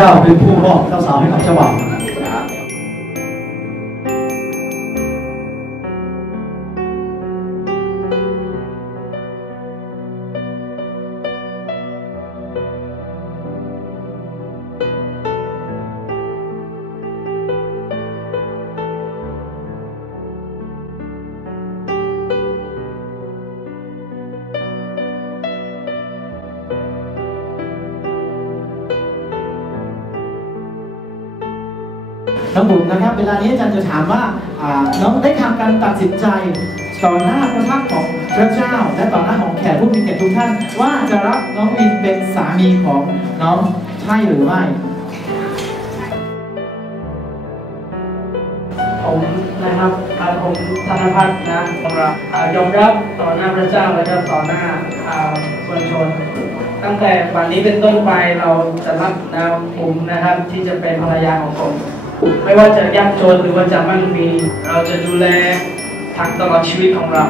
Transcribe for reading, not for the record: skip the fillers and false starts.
เจ้าเป็นผู้มอบเจ้าสาวให้กับเจ้าบ่าวน้องบุ๋มนะครับเวลานี้อาจารย์จะถามว่าน้องได้ทำการตัดสินใจต่อหน้าพระพักตร์ของพระเจ้าและต่อหน้าของแขกผู้มีเกียรติทุกท่านว่าจะรับน้องวินเป็นสามีของน้องใช่หรือไม่ผมนะครับผมธนพัฒน์นะยอมรับต่อหน้าพระเจ้าและก็ต่อหน้ามวลชนตั้งแต่วันนี้เป็นต้นไปเราจะรับนางผมนะครับที่จะเป็นภรรยาของผมไม่ว่าจะยากจนหรือว่าจะมั่งมีเราจะดูแลทั้งตลอดชีวิตของเรา